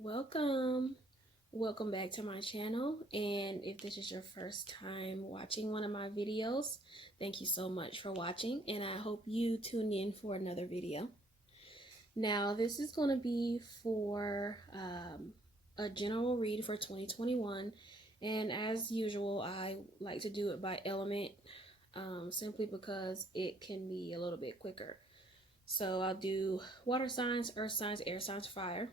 Welcome back to my channel, and if this is your first time watching one of my videos, thank you so much for watching, and I hope you tune in for another video. Now this is going to be for a general read for 2021, and as usual I like to do it by element, simply because it can be a little bit quicker. So I'll do water signs, earth signs, air signs, fire.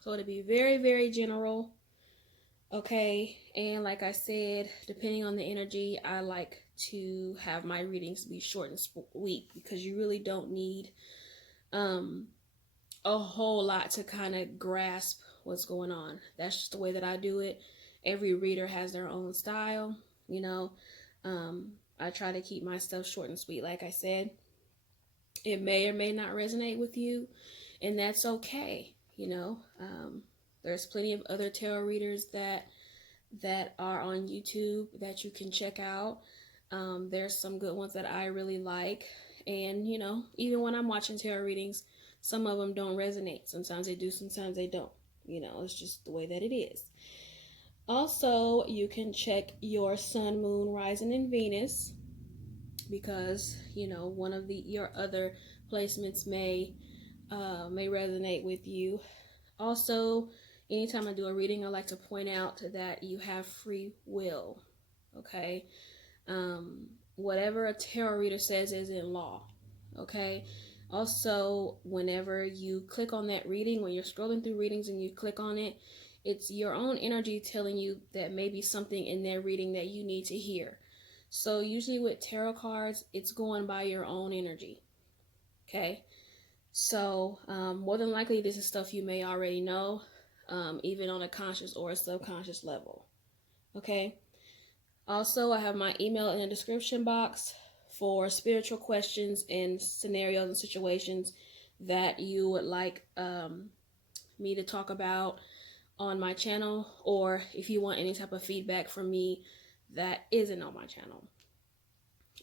So it'll be very, very general. Okay, and like I said, depending on the energy, I like to have my readings be short and sweet because you really don't need a whole lot to kind of grasp what's going on. That's just the way that I do it. Every reader has their own style, you know. I try to keep my stuff short and sweet. Like I said, it may or may not resonate with you, and that's okay, you know. There's plenty of other tarot readers that are on YouTube that you can check out. There's some good ones that I really like, and you know, even when I'm watching tarot readings, some of them don't resonate. Sometimes they do, sometimes they don't. You know, it's just the way that it is. Also, you can check your sun, moon, rising, and Venus, because you know one of your other placements may resonate with you. Also, anytime I do a reading, I like to point out that you have free will. Okay, whatever a tarot reader says is in law. Okay. Also, whenever you click on that reading, when you're scrolling through readings and you click on it, it's your own energy telling you that maybe something in their reading that you need to hear. So usually with tarot cards, it's going by your own energy. Okay. So more than likely, this is stuff you may already know, even on a conscious or a subconscious level. Okay. Also, I have my email in the description box for spiritual questions and scenarios and situations that you would like me to talk about on my channel, or if you want any type of feedback from me that isn't on my channel.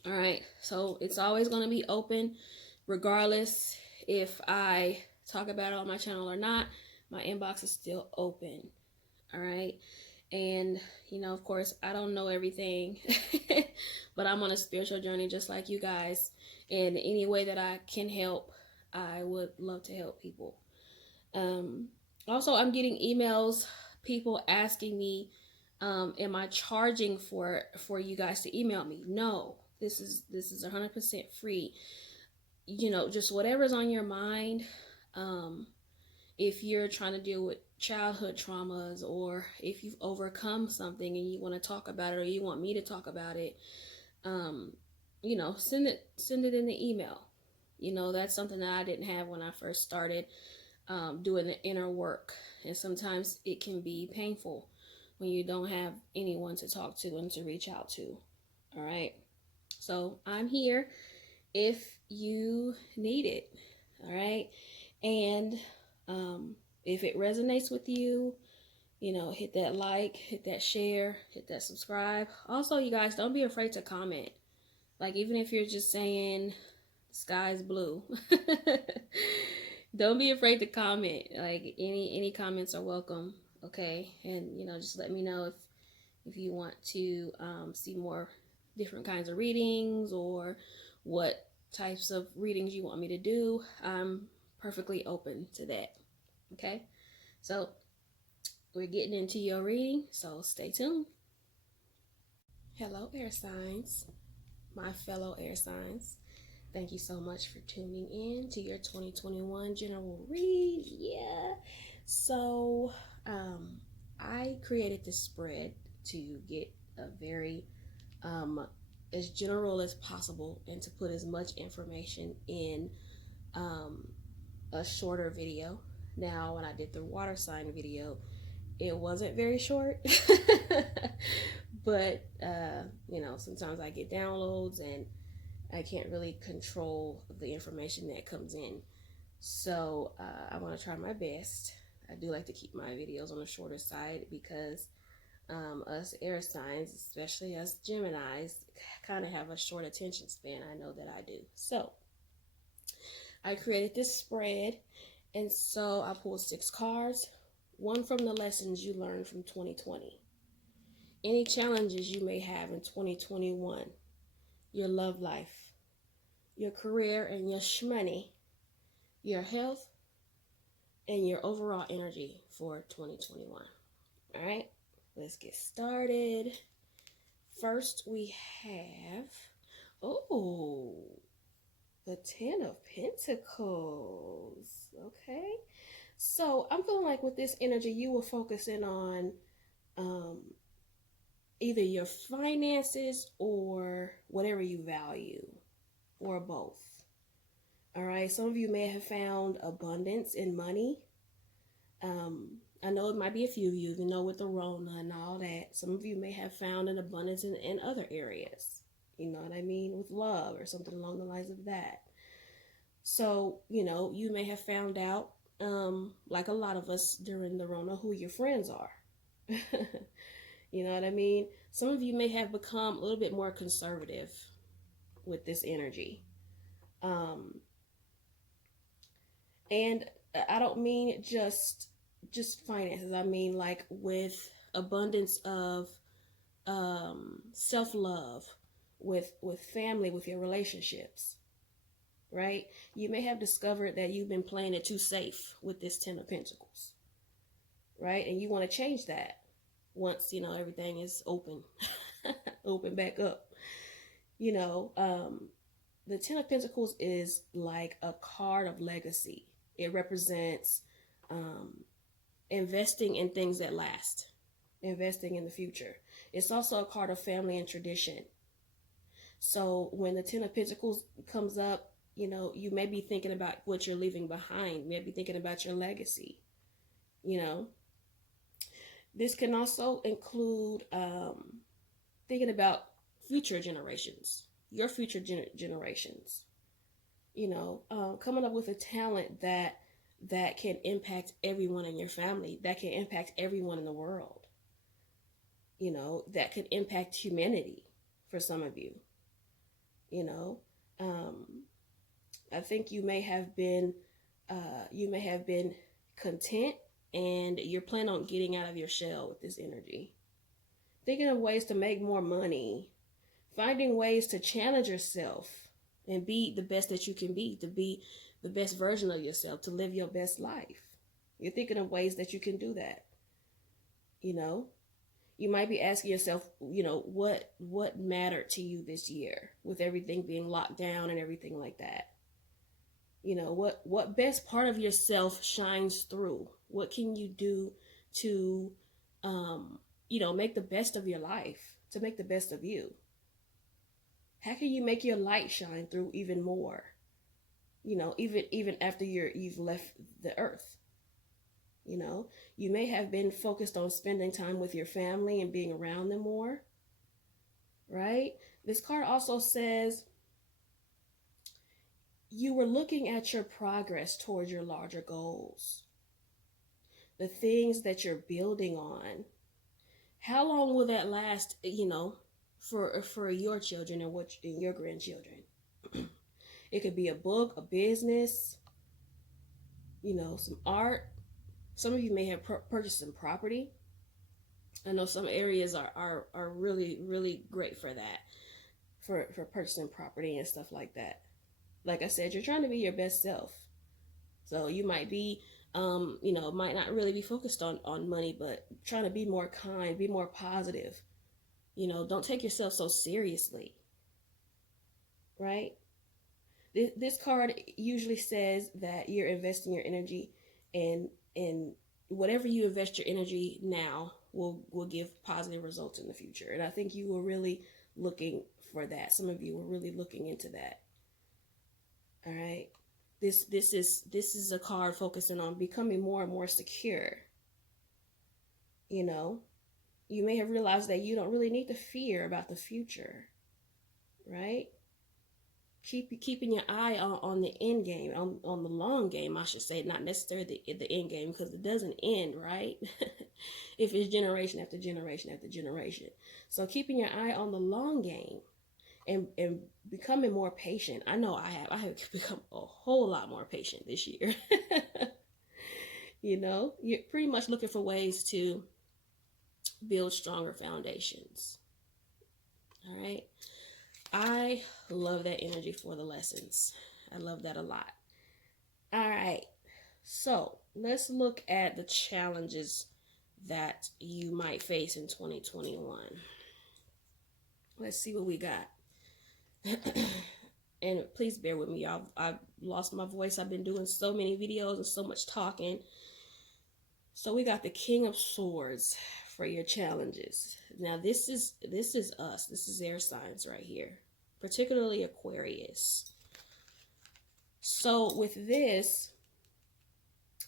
All right, so it's always going to be open regardless if I talk about it on my channel or not. My inbox is still open. All right. And, you know, of course, I don't know everything, but I'm on a spiritual journey just like you guys. And any way that I can help, I would love to help people. Also, I'm getting emails, people asking me, am I charging for you guys to email me? No, this is 100% free. You know, just whatever's on your mind. If you're trying to deal with childhood traumas, or if you've overcome something and you want to talk about it, or you want me to talk about it, you know, send it in the email. You know, that's something that I didn't have when I first started doing the inner work, and sometimes it can be painful when you don't have anyone to talk to and to reach out to. All right, so I'm here if you need it. All right, and if it resonates with you, you know, hit that like, hit that share, hit that subscribe. Also, you guys, don't be afraid to comment. Like, even if you're just saying sky's blue, don't be afraid to comment. Like, any comments are welcome. Okay, and you know, just let me know if you want to see more different kinds of readings, or what types of readings you want me to do. I'm perfectly open to that. Okay, so we're getting into your reading, so stay tuned. Hello, air signs, my fellow air signs. Thank you so much for tuning in to your 2021 general read. Yeah, so I created this spread to get a very as general as possible, and to put as much information in a shorter video. Now, when I did the water sign video, it wasn't very short, but you know, sometimes I get downloads and I can't really control the information that comes in. So I want to try my best. I do like to keep my videos on the shorter side because us air signs, especially us Geminis, kind of have a short attention span. I know that I do. So I created this spread, and so I pulled 6 cards. One from the lessons you learned from 2020. Any challenges you may have in 2021. Your love life, your career and your shmoney, your health, and your overall energy for 2021. All right, let's get started. First, we have, oh, the Ten of Pentacles. Okay, so I'm feeling like with this energy, you will focus in on either your finances or whatever you value, or both. All right, some of you may have found abundance in money. I know it might be a few of you, with the Rona and all that. Some of you may have found an abundance in other areas, you know what I mean, with love or something along the lines of that. So, you may have found out, like a lot of us during the Rona, who your friends are. You know what I mean? Some of you may have become a little bit more conservative with this energy. And I don't mean just finances. I mean like with abundance of self-love, with family, with your relationships, right? You may have discovered that you've been playing it too safe with this Ten of Pentacles, right? And you want to change that once, everything is open, open back up. The Ten of Pentacles is like a card of legacy. It represents investing in things that last, investing in the future. It's also a card of family and tradition. So when the Ten of Pentacles comes up, you may be thinking about what you're leaving behind. You may be thinking about your legacy. This can also include thinking about future generations, your future generations. Coming up with a talent that can impact everyone in your family, that can impact everyone in the world, that could impact humanity for some of you. I think you may have been content, and you're planning on getting out of your shell with this energy. Thinking of ways to make more money, finding ways to challenge yourself and be the best that you can be, to be the best version of yourself, to live your best life. You're thinking of ways that you can do that. You might be asking yourself, what mattered to you this year with everything being locked down and everything like that? What best part of yourself shines through? What can you do to, make the best of your life, to make the best of you? How can you make your light shine through even more? Even after you've left the earth. You may have been focused on spending time with your family and being around them more, right? This card also says you were looking at your progress towards your larger goals, the things that you're building on. How long will that last, for your children and your grandchildren? It could be a book, a business, some art. Some of you may have purchased some property. I know some areas are really, really great for that, for purchasing property and stuff like that. Like I said, you're trying to be your best self. So you might be, might not really be focused on money, but trying to be more kind, be more positive. Don't take yourself so seriously, right? This card usually says that you're investing your energy in whatever you invest your energy now will give positive results in the future. And I think you were really looking for that. Some of you were really looking into that. All right. This is a card focusing on becoming more and more secure. You may have realized that you don't really need to fear about the future, right? Keeping your eye on the end game, on the long game, I should say, not necessarily the end game, because it doesn't end, right? If it's generation after generation after generation. So keeping your eye on the long game and becoming more patient. I know I have become a whole lot more patient this year. You know, you're pretty much looking for ways to build stronger foundations. All right. I love that energy for the lessons. I love that a lot. All right. So let's look at the challenges that you might face in 2021. Let's see what we got. And please bear with me, y'all. I've lost my voice. I've been doing so many videos and so much talking. So we got the King of Swords for your challenges. Now this is us. This is air signs right here, particularly Aquarius. So with this,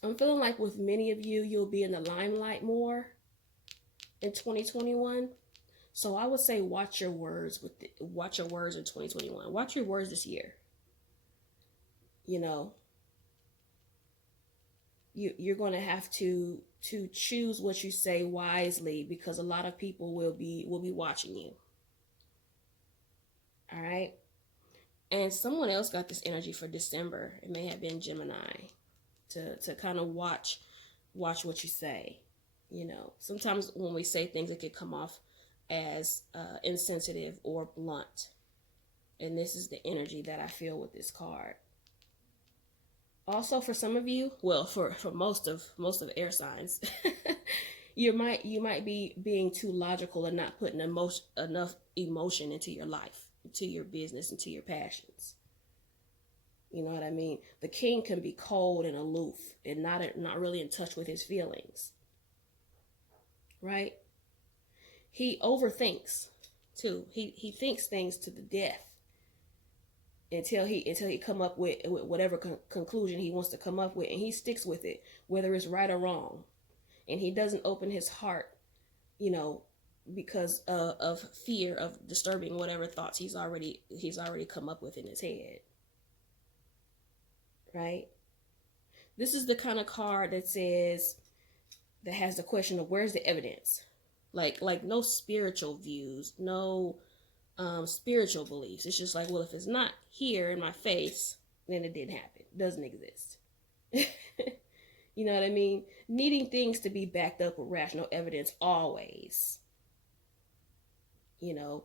I'm feeling like with many of you, you'll be in the limelight more in 2021. So I would say watch your words watch your words in 2021. Watch your words this year. You know, you're going to have to choose what you say wisely, because a lot of people will be watching you. All right. And someone else got this energy for December. It may have been Gemini, to kind of watch what you say. You know, sometimes when we say things, it could come off as insensitive or blunt. And this is the energy that I feel with this card. Also, for some of you, well, for most of air signs, you might be being too logical and not putting enough emotion into your life, into your business, into your passions. You know what I mean? The king can be cold and aloof and not really in touch with his feelings. Right? He overthinks too. He thinks things to the death until he come up with whatever conclusion he wants to come up with, and he sticks with it, whether it's right or wrong. And he doesn't open his heart, you know, because of fear of disturbing whatever thoughts he's already come up with in his head. Right? This is the kind of card that has the question of where's the evidence? Like no spiritual views, no spiritual beliefs. It's just like, well, if it's not here in my face, then it didn't happen. It doesn't exist. You know what I mean? Needing things to be backed up with rational evidence always. You know,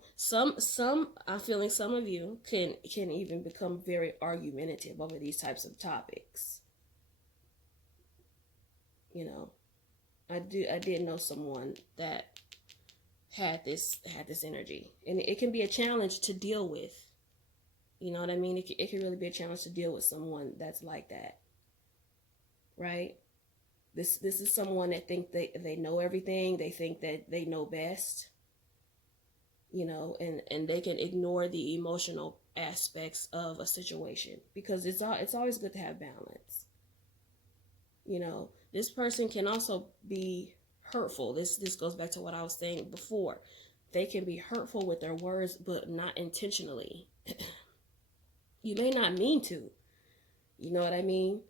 I'm feeling some of you can even become very argumentative over these types of topics. You know, I did know someone that had this energy, and it can be a challenge to deal with. You know what I mean? It can really be a challenge to deal with someone that's like that. Right? This is someone that think they know everything. They think that they know best. You know, and they can ignore the emotional aspects of a situation, because it's always good to have balance. You know, this person can also be hurtful. This goes back to what I was saying before. They can be hurtful with their words, but not intentionally. You may not mean to. You know what I mean?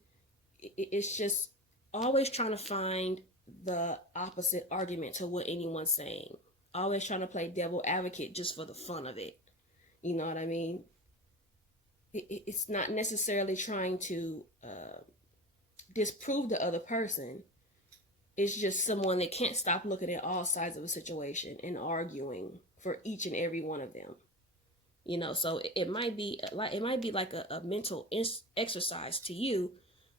It's just always trying to find the opposite argument to what anyone's saying. Always trying to play devil advocate just for the fun of it. You know what I mean? It's not necessarily trying to disprove the other person. It's just someone that can't stop looking at all sides of a situation and arguing for each and every one of them. You know, so it might be like a mental exercise to you,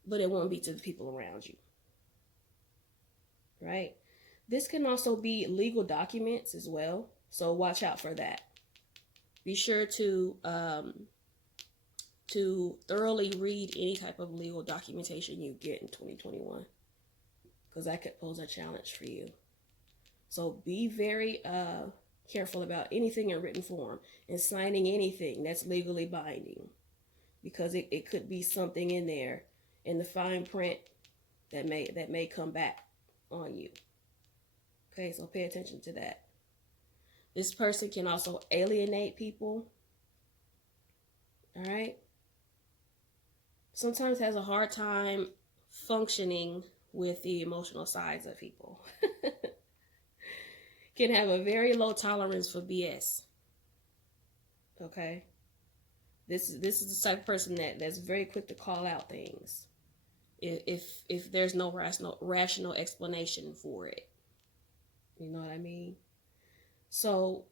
but it won't be to the people around you. Right? This can also be legal documents as well, so watch out for that. Be sure to thoroughly read any type of legal documentation you get in 2021, because that could pose a challenge for you. So be very careful about anything in written form and signing anything that's legally binding, because it could be something in there in the fine print that may come back on you. Okay, so pay attention to that. This person can also alienate people. All right. Sometimes has a hard time functioning with the emotional sides of people. Can have a very low tolerance for BS. Okay. This is the type of person that's very quick to call out things. if there's no rational explanation for it. You know what I mean? So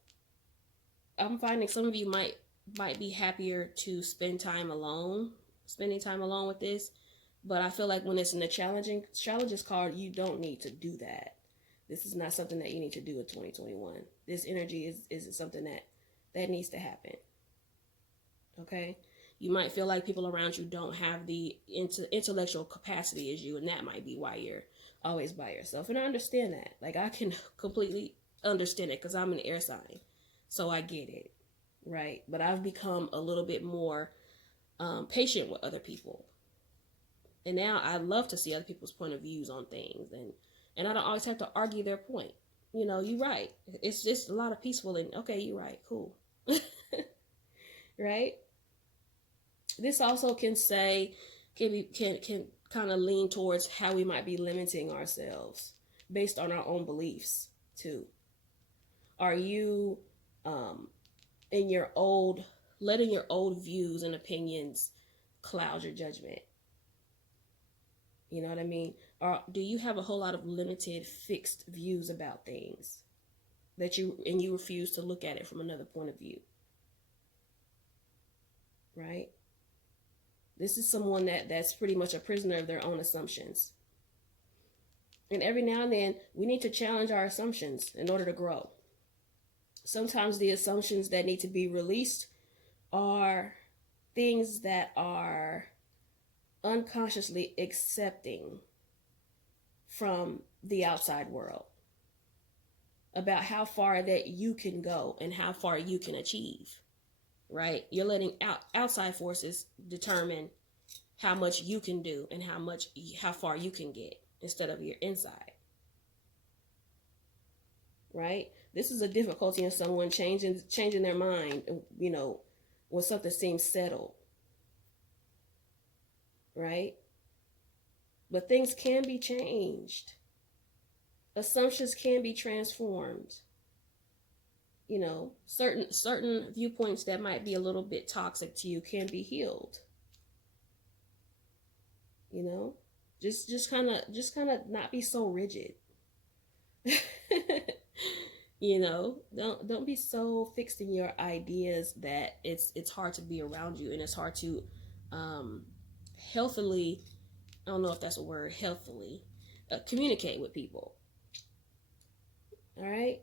I'm finding some of you might be happier to spending time alone with this. But I feel like when it's in the challenges card, you don't need to do that. This is not something that you need to do in 2021. This energy is something that needs to happen. Okay? You might feel like people around you don't have the intellectual capacity as you, and that might be why you're always by yourself. And I understand that. Like, I can completely understand it because I'm an air sign. So I get it, right? But I've become a little bit more patient with other people. And now I love to see other people's point of views on things. And I don't always have to argue their point. You know, you're right. It's just a lot of peaceful and, okay, you're right, cool. Right? This also can kind of lean towards how we might be limiting ourselves based on our own beliefs too. Are you letting your old views and opinions cloud your judgment? You know what I mean? Or do you have a whole lot of limited, fixed views about things that you refuse to look at it from another point of view? Right? This is someone that's pretty much a prisoner of their own assumptions. And every now and then, we need to challenge our assumptions in order to grow. Sometimes the assumptions that need to be released are things that are unconsciously accepting from the outside world about how far that you can go and how far you can achieve. Right? You're letting outside forces determine how much you can do and how far you can get instead of your inside. Right? This is a difficulty in someone changing their mind, you know, when something seems settled. Right? But things can be changed. Assumptions can be transformed. You know, certain viewpoints that might be a little bit toxic to you can be healed. You know, just kind of not be so rigid. You know, don't be so fixed in your ideas that it's hard to be around you, and it's hard to healthily, I don't know if that's a word, healthily communicate with people. All right?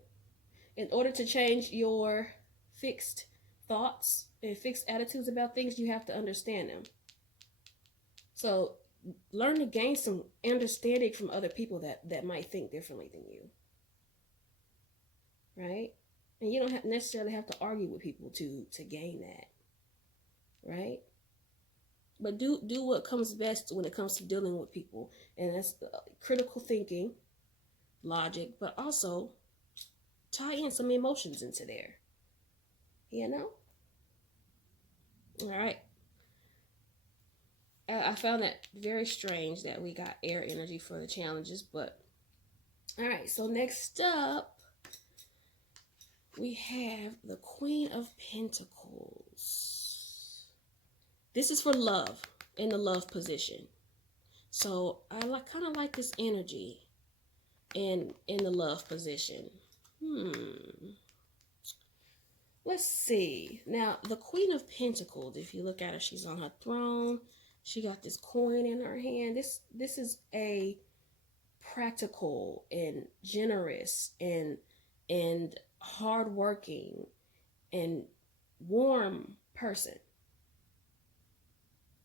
In order to change your fixed thoughts and fixed attitudes about things, you have to understand them. So learn to gain some understanding from other people that might think differently than you. Right? And you don't necessarily have to argue with people to gain that. Right? But do what comes best when it comes to dealing with people. And that's critical thinking, logic, but also tie in some emotions into there. You know? All right. I found that very strange that we got air energy for the challenges, but all right. So next up, we have the Queen of Pentacles. This is for love, in the love position. So I kind of like this energy in the love position. Let's see. Now, the Queen of Pentacles, if you look at her, she's on her throne. She got this coin in her hand. This is a practical and generous and hardworking and warm person.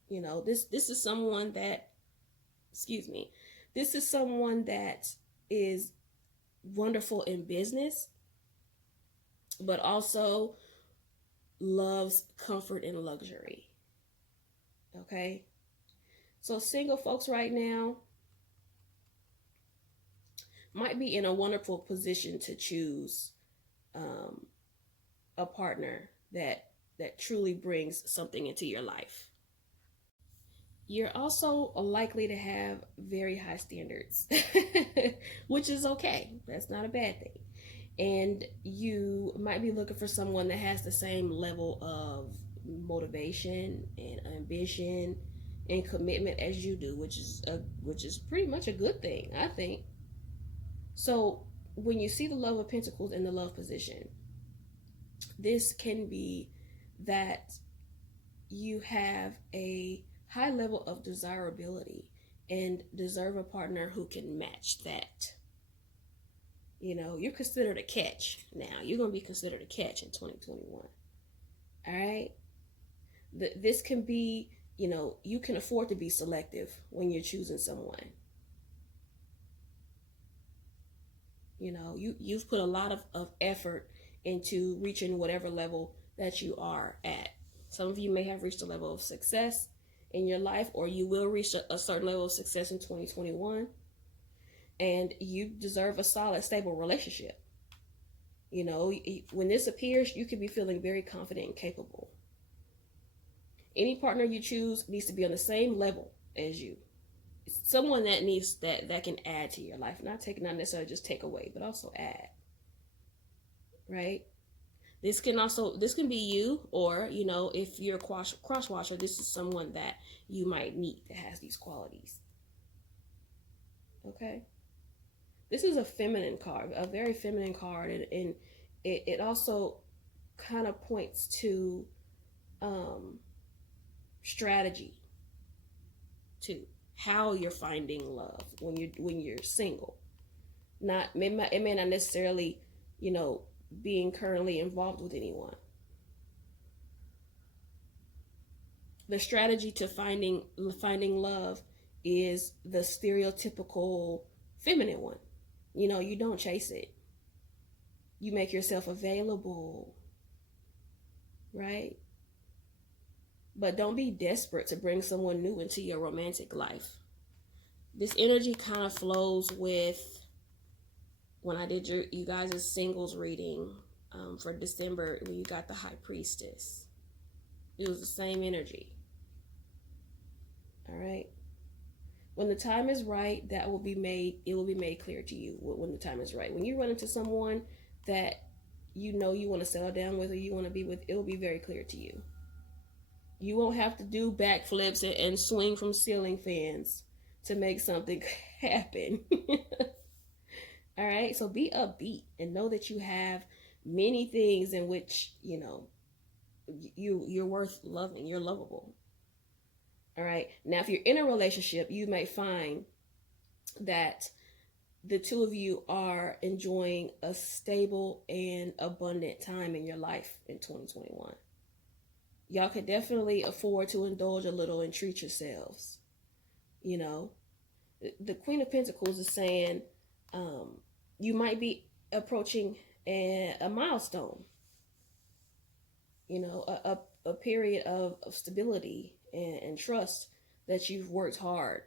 You know, this is someone that, this is someone that is wonderful in business, but also loves comfort and luxury. Okay? So single folks right now might be in a wonderful position to choose a partner that truly brings something into your life. You're also likely to have very high standards, which is okay. That's not a bad thing. And you might be looking for someone that has the same level of motivation and ambition and commitment as you do, which is pretty much a good thing, I think. So when you see the Love of Pentacles in the love position, this can be that you have a high level of desirability and deserve a partner who can match that. You know, you're considered a catch now. You're going to be considered a catch in 2021. All right? This can be, you know, you can afford to be selective when you're choosing someone. You know, you've put a lot of effort into reaching whatever level that you are at. Some of you may have reached a level of success in your life, or you will reach a certain level of success in 2021. And you deserve a solid, stable relationship. You know, when this appears, you could be feeling very confident and capable. Any partner you choose needs to be on the same level as you. It's someone that needs that can add to your life, not necessarily just take away, but also add. Right? This can be you, or, you know, if you're a cross watcher, this is someone that you might meet that has these qualities. Okay? This is a feminine card, a very feminine card, and it also kind of points to strategy, to how you're finding love when you're single. It may not necessarily, you know, being currently involved with anyone. The strategy to finding love is the stereotypical feminine one. You know, you don't chase it. You make yourself available, right? But don't be desperate to bring someone new into your romantic life. This energy kind of flows with when I did you guys' singles reading for December, when you got the High Priestess. It was the same energy. All right. When the time is right, it will be made clear to you when the time is right. When you run into someone that you know you want to settle down with or you want to be with, it will be very clear to you. You won't have to do backflips and swing from ceiling fans to make something happen. All right, so be upbeat and know that you have many things in which, you know, you're worth loving. You're lovable. All right. Now, if you're in a relationship, you may find that the two of you are enjoying a stable and abundant time in your life in 2021. Y'all could definitely afford to indulge a little and treat yourselves. You know, the Queen of Pentacles is saying you might be approaching a milestone. You know, a period of stability and trust that you've worked hard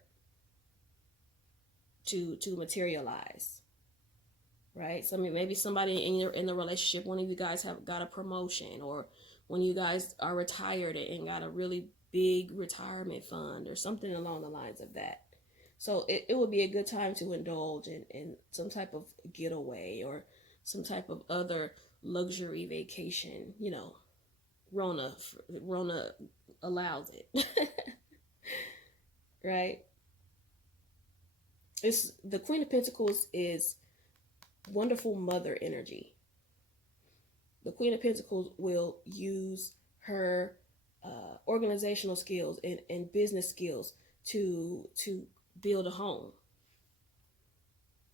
to materialize, right? So I mean, maybe somebody in the relationship, one of you guys have got a promotion, or when you guys are retired and got a really big retirement fund or something along the lines of that. So it would be a good time to indulge in some type of getaway or some type of other luxury vacation. You know, Rona allows it. Right? The Queen of Pentacles is wonderful mother energy. The Queen of Pentacles will use her organizational skills and business skills to build a home.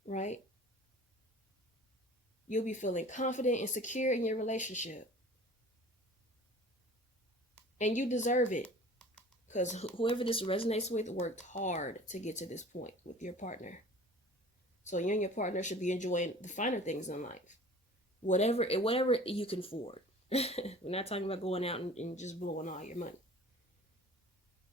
Right? You'll be feeling confident and secure in your relationship. And you deserve it. Because whoever this resonates with worked hard to get to this point with your partner. So you and your partner should be enjoying the finer things in life. Whatever you can afford. We're not talking about going out and just blowing all your money.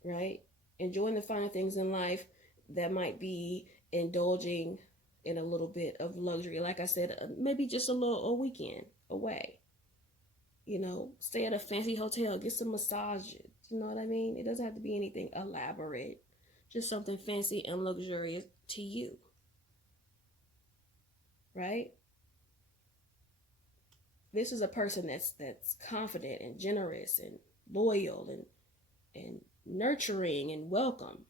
Right? Enjoying the finer things in life. That might be indulging in a little bit of luxury. Like I said, maybe just a weekend away. You know, stay at a fancy hotel, get some massages. You know what I mean? It doesn't have to be anything elaborate. Just something fancy and luxurious to you. Right? This is a person that's confident and generous and loyal and nurturing and welcome,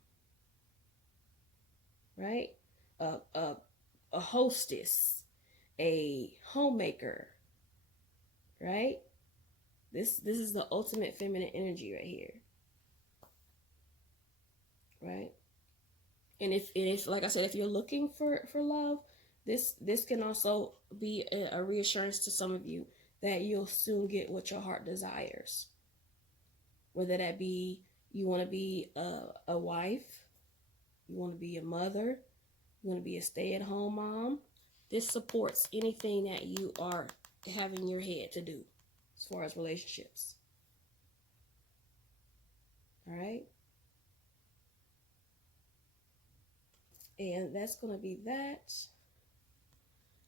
right? A hostess, a homemaker, right? This is the ultimate feminine energy right here, right? And if like I said, if you're looking for love, this can also be a reassurance to some of you that you'll soon get what your heart desires. Whether that be you want to be a wife, you want to be a mother, you want to be a stay-at-home mom. This supports anything that you are having your head to do as far as relationships. All right. And that's going to be that.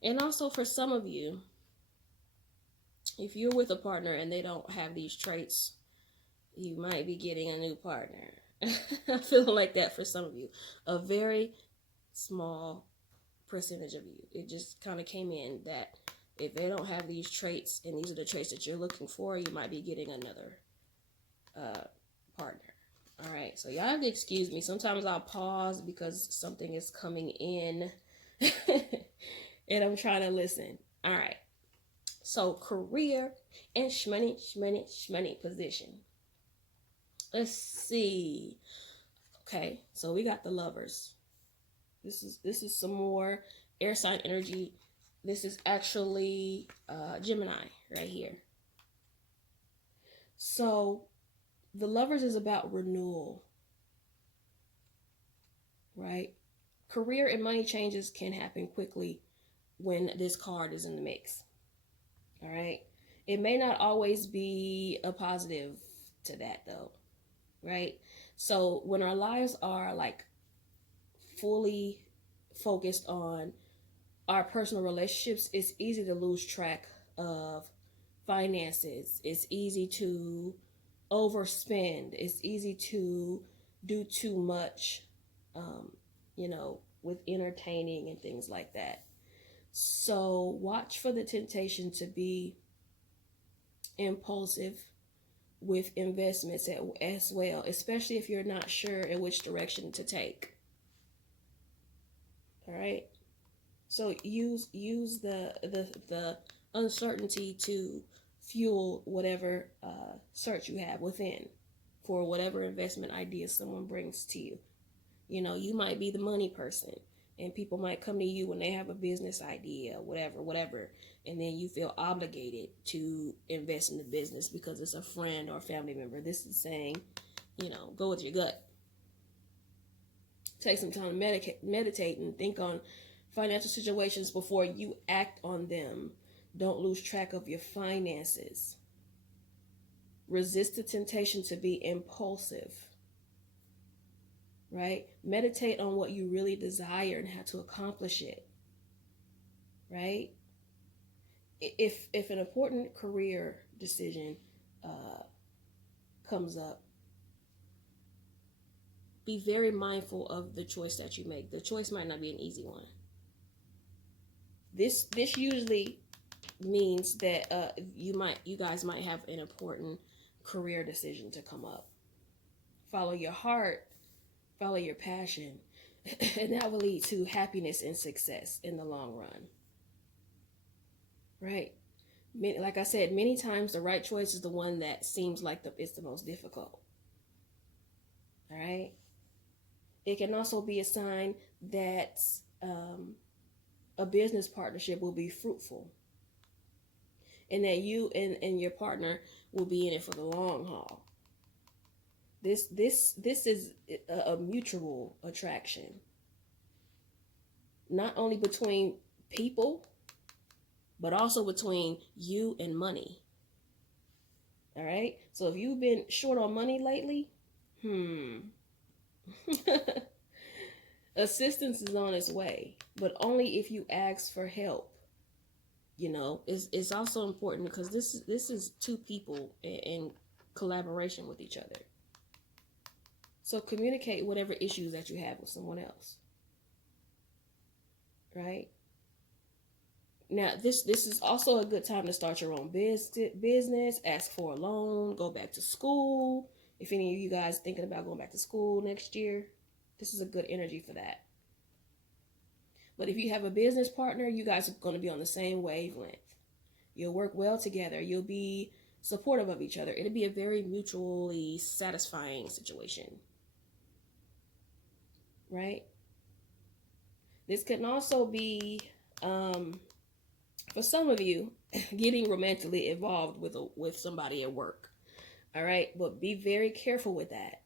And also for some of you, if you're with a partner and they don't have these traits, you might be getting a new partner. I feel like that for some of you. A very small percentage of you. It just kind of came in that if they don't have these traits and these are the traits that you're looking for, you might be getting another partner. All right, so y'all have to excuse me. Sometimes I'll pause because something is coming in and I'm trying to listen. All right, so career and shmoney position. Let's see. Okay, so we got the Lovers. This is some more air sign energy. This is actually Gemini right here. So the Lovers is about renewal, right? Career and money changes can happen quickly when this card is in the mix. All right. It may not always be a positive to that though, right? So when our lives are like fully focused on our personal relationships, it's easy to lose track of finances. It's easy to overspend. It's easy to do too much, with entertaining and things like that. So watch for the temptation to be impulsive with investments as well, especially if you're not sure in which direction to take. All right. So use the uncertainty to fuel whatever search you have within for whatever investment idea someone brings to you. You might be the money person and people might come to you when they have a business idea, whatever, and then you feel obligated to invest in the business because it's a friend or family member. This is saying, go with your gut. Take some time to meditate and think on financial situations before you act on them. Don't lose track of your finances. Resist the temptation to be impulsive. Right? Meditate on what you really desire and how to accomplish it. Right? If an important career decision comes up, be very mindful of the choice that you make. The choice might not be an easy one. This usually means that you guys might have an important career decision to come up. Follow your heart, follow your passion, and that will lead to happiness and success in the long run. Right? Like I said, many times the right choice is the one that seems like it's the most difficult. All right? It can also be a sign that a business partnership will be fruitful, and that you and your partner will be in it for the long haul. This is a mutual attraction, not only between people, but also between you and money. All right. So if you've been short on money lately, assistance is on its way, but only if you ask for help. It's also important because this is two people in collaboration with each other. So communicate whatever issues that you have with someone else. Right? Now, this is also a good time to start your own business, ask for a loan, go back to school, If any of you guys thinking about going back to school next year, this is a good energy for that. But if you have a business partner, you guys are going to be on the same wavelength. You'll work well together. You'll be supportive of each other. It'll be a very mutually satisfying situation. Right? This can also be, for some of you, getting romantically involved with somebody at work. All right? But be very careful with that.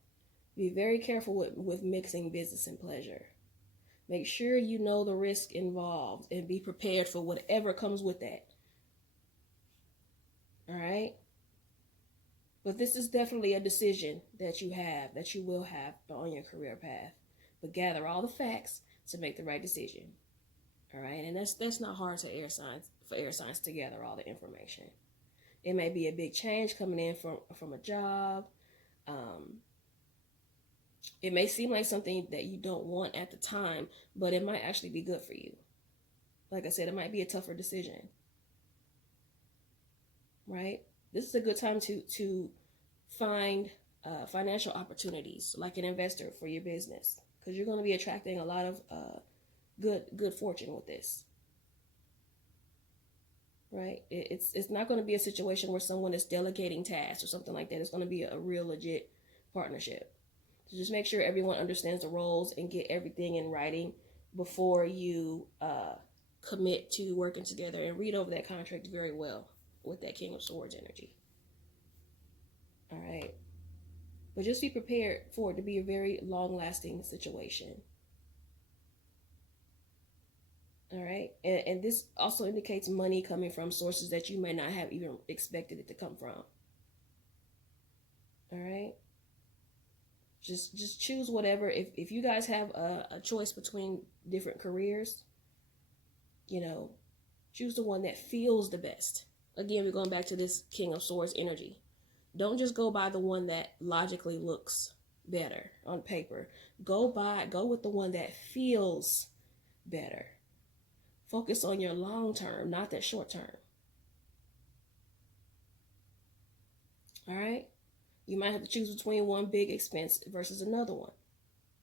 Be very careful with mixing business and pleasure. Make sure you know the risk involved and be prepared for whatever comes with that. All right? But this is definitely a decision that you will have on your career path. But gather all the facts to make the right decision. All right? And that's not hard for air signs to gather all the information. It may be a big change coming in from a job. It may seem like something that you don't want at the time, but it might actually be good for you. Like I said, it might be a tougher decision. Right? This is a good time to find financial opportunities, like an investor for your business, because you're going to be attracting a lot of good fortune with this. Right? It's not going to be a situation where someone is delegating tasks or something like that. It's going to be a real legit partnership. So just make sure everyone understands the roles and get everything in writing before you commit to working together, and read over that contract very well with that King of Swords energy. All right. But just be prepared for it to be a very long-lasting situation. All right. And this also indicates money coming from sources that you may not have even expected it to come from. All right. Just choose whatever. If you guys have a choice between different careers, choose the one that feels the best. Again, we're going back to this King of Swords energy. Don't just go by the one that logically looks better on paper. Go with the one that feels better. Focus on your long term, not that short term. All right? You might have to choose between one big expense versus another one.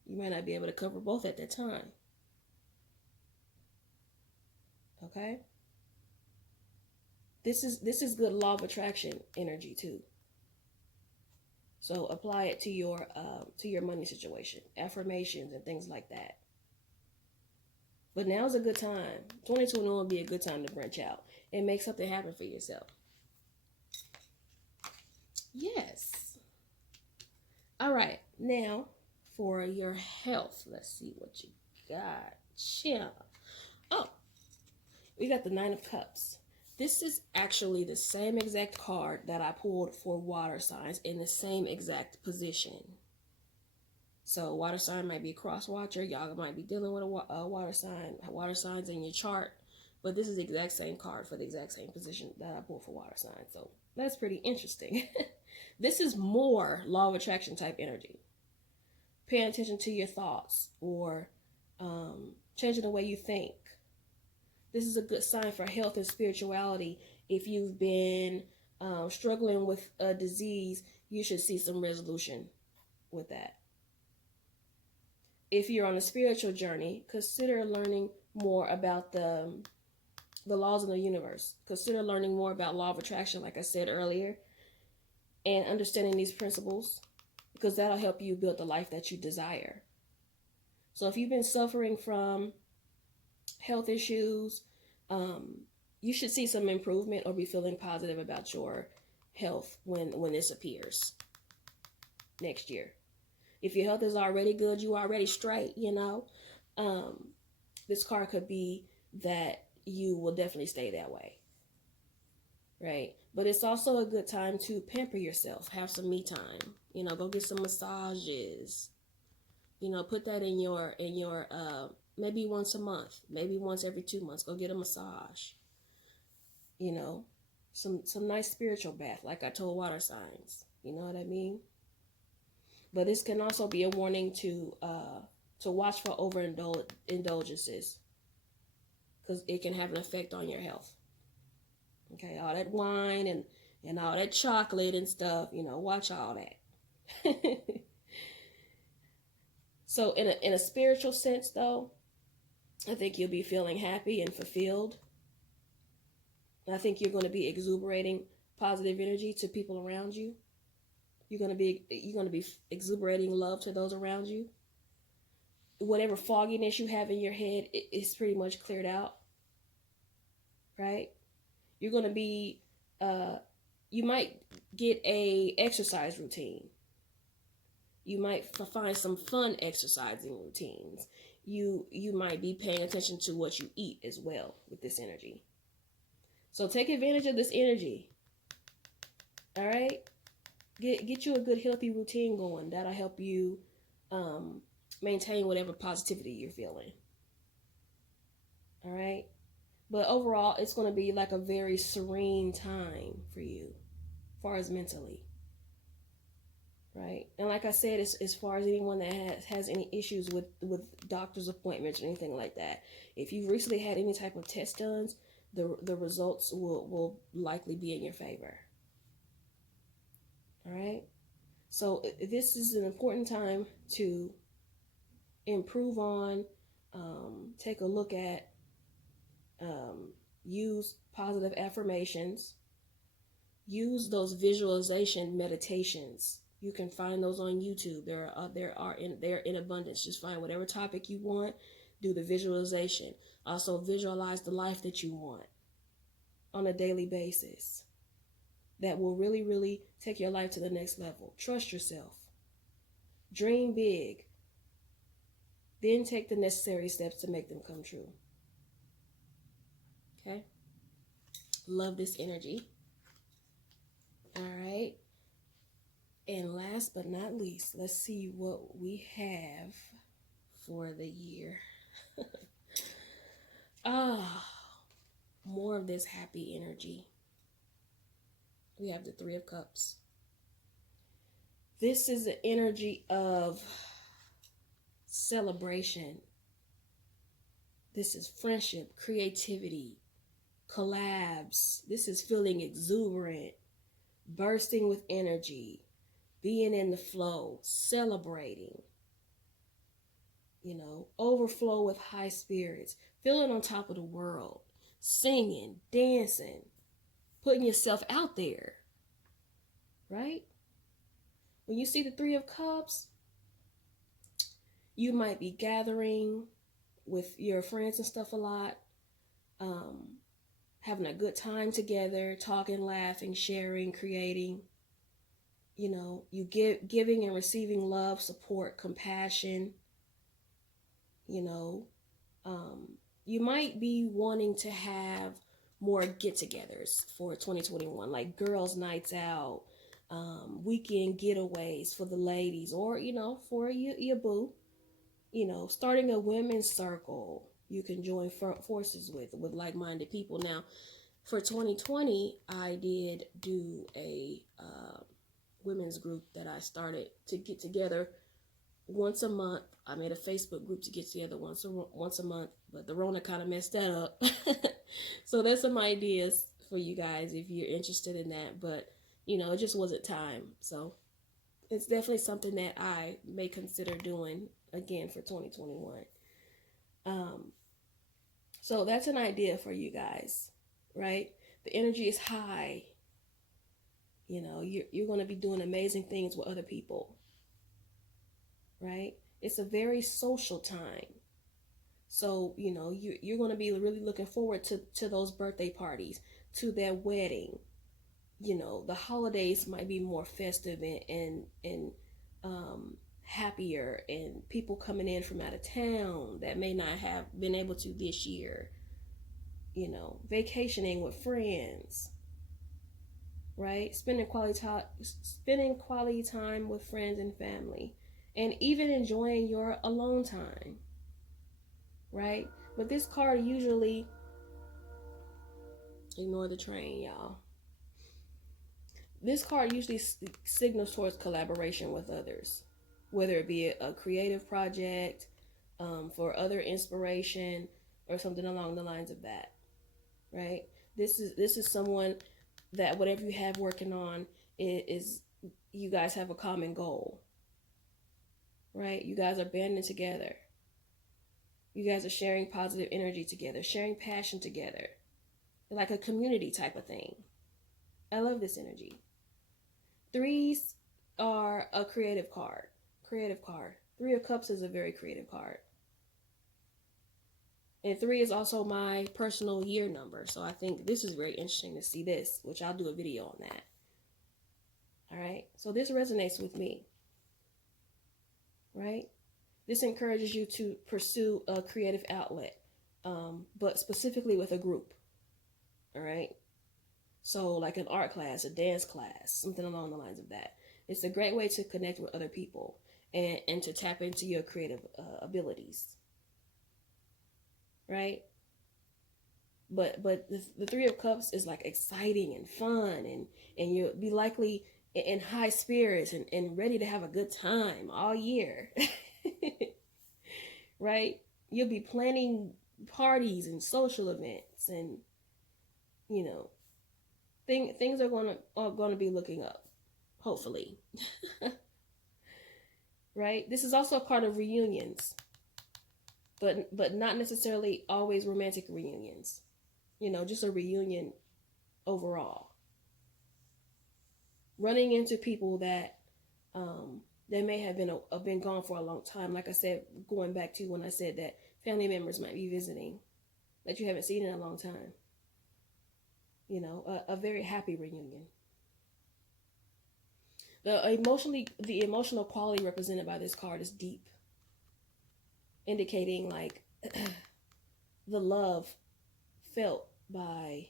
You might not be able to cover both at that time. Okay? This is good law of attraction energy too. So apply it to your money situation, affirmations and things like that. But now's a good time. 2021 will be a good time to branch out and make something happen for yourself. Yes. All right. Now for your health. Let's see what you got. Chill. Oh, we got the Nine of Cups. This is actually the same exact card that I pulled for water signs in the same exact position. So water sign might be a cross watcher. Y'all might be dealing with a water signs in your chart. But this is the exact same card for the exact same position that I pulled for water signs. So that's pretty interesting. This is more law of attraction type energy. Paying attention to your thoughts or changing the way you think. This is a good sign for health and spirituality. If you've been struggling with a disease, you should see some resolution with that. If you're on a spiritual journey, consider learning more about the laws of the universe. Consider learning more about law of attraction, like I said earlier, and understanding these principles, because that'll help you build the life that you desire. So if you've been suffering from health issues, you should see some improvement or be feeling positive about your health when this appears next year. If your health is already good, you already straight, this card could be that you will definitely stay that way, right? But it's also a good time to pamper yourself, have some me time, go get some massages, put that in your maybe once a month, maybe once every 2 months, go get a massage, some nice spiritual bath, like I told water signs, you know what I mean? But this can also be a warning to watch for overindulgences, because it can have an effect on your health. Okay, all that wine and all that chocolate and stuff, watch all that. So in a spiritual sense though, I think you'll be feeling happy and fulfilled. I think you're going to be exuberating positive energy to people around you. You're going to be exuberating love to those around you. Whatever fogginess you have in your head is pretty much cleared out, right? You're going to be you might get a exercise routine. You might find some fun exercising routines. You might be paying attention to what you eat as well with this energy. So take advantage of this energy. All right? Get you a good healthy routine going. That'll help you maintain whatever positivity you're feeling. All right? But overall, it's going to be like a very serene time for you as far as mentally. Right? And like I said, as far as anyone that has any issues with doctor's appointments or anything like that, if you've recently had any type of test done, the results will likely be in your favor. All right? So this is an important time to improve on, take a look at, use positive affirmations, use those visualization meditations. You can find those on YouTube. They're in abundance. Just find whatever topic you want, do the visualization. Also visualize the life that you want on a daily basis. That will really, really take your life to the next level. Trust yourself. Dream big. Then take the necessary steps to make them come true. Okay? Love this energy. All right. And last but not least, let's see what we have for the year. More of this happy energy. We have the Three of Cups. This is the energy of celebration. This is friendship, creativity, collabs. This is feeling exuberant, bursting with energy, being in the flow, celebrating, overflow with high spirits, feeling on top of the world, singing, dancing, putting yourself out there, right? When you see the Three of Cups, you might be gathering with your friends and stuff a lot, having a good time together, talking, laughing, sharing, creating. You giving and receiving love, support, compassion. You might be wanting to have more get-togethers for 2021, like girls' nights out, weekend getaways for the ladies, or for your boo. Starting a women's circle you can join forces with like-minded people. Now, for 2020, I did do a women's group that I started to get together once a month. I made a Facebook group to get together once a month, but the Rona kind of messed that up. So there's some ideas for you guys if you're interested in that, but it just wasn't time. So it's definitely something that I may consider doing again for 2021. So that's an idea for you guys, right? The energy is high. You're going to be doing amazing things with other people, right? It's a very social time. So, you're going to be really looking forward to those birthday parties, to that wedding. The holidays might be more festive and happier, and people coming in from out of town that may not have been able to this year. Vacationing with friends. Right? Spending quality time with friends and family, and even enjoying your alone time, right? But this card usually, ignore the train, y'all. This card usually signals towards collaboration with others, whether it be a creative project, for other inspiration, or something along the lines of that, right? This is someone that whatever you have working on is you guys have a common goal, right? You guys are banding together. You guys are sharing positive energy together, sharing passion together, like a community type of thing. I love this energy. Threes are a creative card. Creative card. Three of Cups is a very creative card. And 3 is also my personal year number. So I think this is very interesting to see this, which I'll do a video on that. All right. So this resonates with me. Right? This encourages you to pursue a creative outlet, but specifically with a group. All right. So like an art class, a dance class, something along the lines of that. It's a great way to connect with other people and to tap into your creative abilities. Right? But the 3 of Cups is like exciting and fun, and you'll be likely in high spirits and ready to have a good time all year. Right? You'll be planning parties and social events, and you know, things are gonna be looking up, hopefully. Right? This is also a card of reunions, but not necessarily always romantic reunions. You know, just a reunion overall. Running into people that they may have been gone for a long time. Like I said, going back to when I said that family members might be visiting that you haven't seen in a long time. You know, a very happy reunion. The emotional quality represented by this card is deep, indicating like the love felt by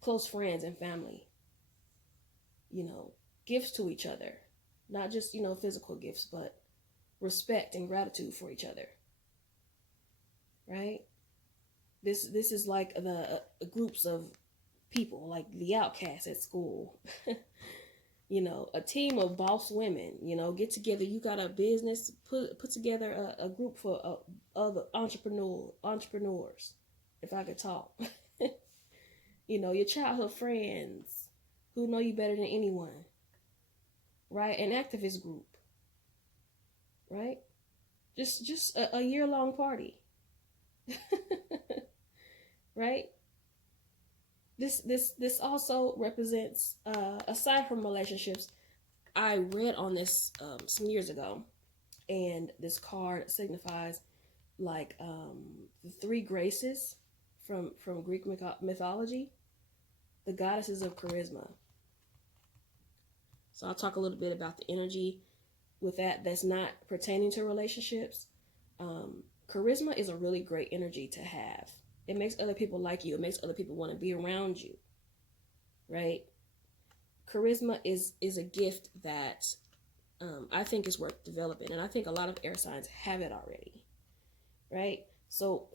close friends and family. You know, gifts to each other, not just, you know, physical gifts, but respect and gratitude for each other. Right? This is like the groups of people, like the outcasts at school. You know, a team of boss women, you know, get together. You got a business, put together a group for other entrepreneurs, if I could talk. You know, your childhood friends who know you better than anyone, right? An activist group, right? Just a year-long party. Right? This also represents, aside from relationships, I read on this some years ago, and this card signifies like the 3 graces from Greek mythology, the goddesses of charisma. So I'll talk a little bit about the energy with that's not pertaining to relationships. Charisma is a really great energy to have. It makes other people like you. It makes other people want to be around you, right? Charisma is a gift that I think is worth developing, and I think a lot of air signs have it already, right? So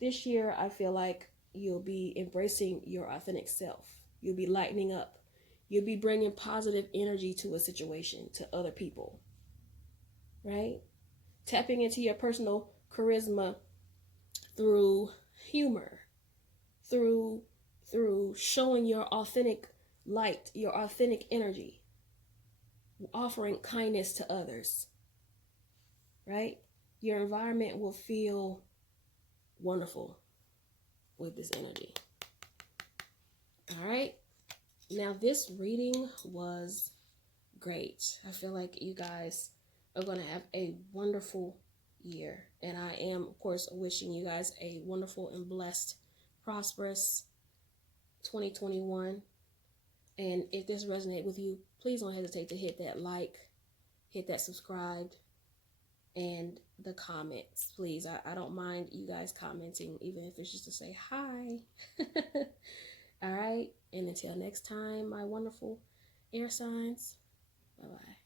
this year, I feel like you'll be embracing your authentic self. You'll be lightening up. You'll be bringing positive energy to a situation, to other people, right? Tapping into your personal charisma through humor, through showing your authentic light, your authentic energy, offering kindness to others, right? Your environment will feel wonderful with this energy. All right. Now, this reading was great. I feel like you guys are going to have a wonderful year. And I am, of course, wishing you guys a wonderful and blessed, prosperous 2021. And if this resonated with you, please don't hesitate to hit that like, hit that subscribe, and the comments, please. I don't mind you guys commenting, even if it's just to say hi. All right. And until next time, my wonderful air signs. Bye-bye.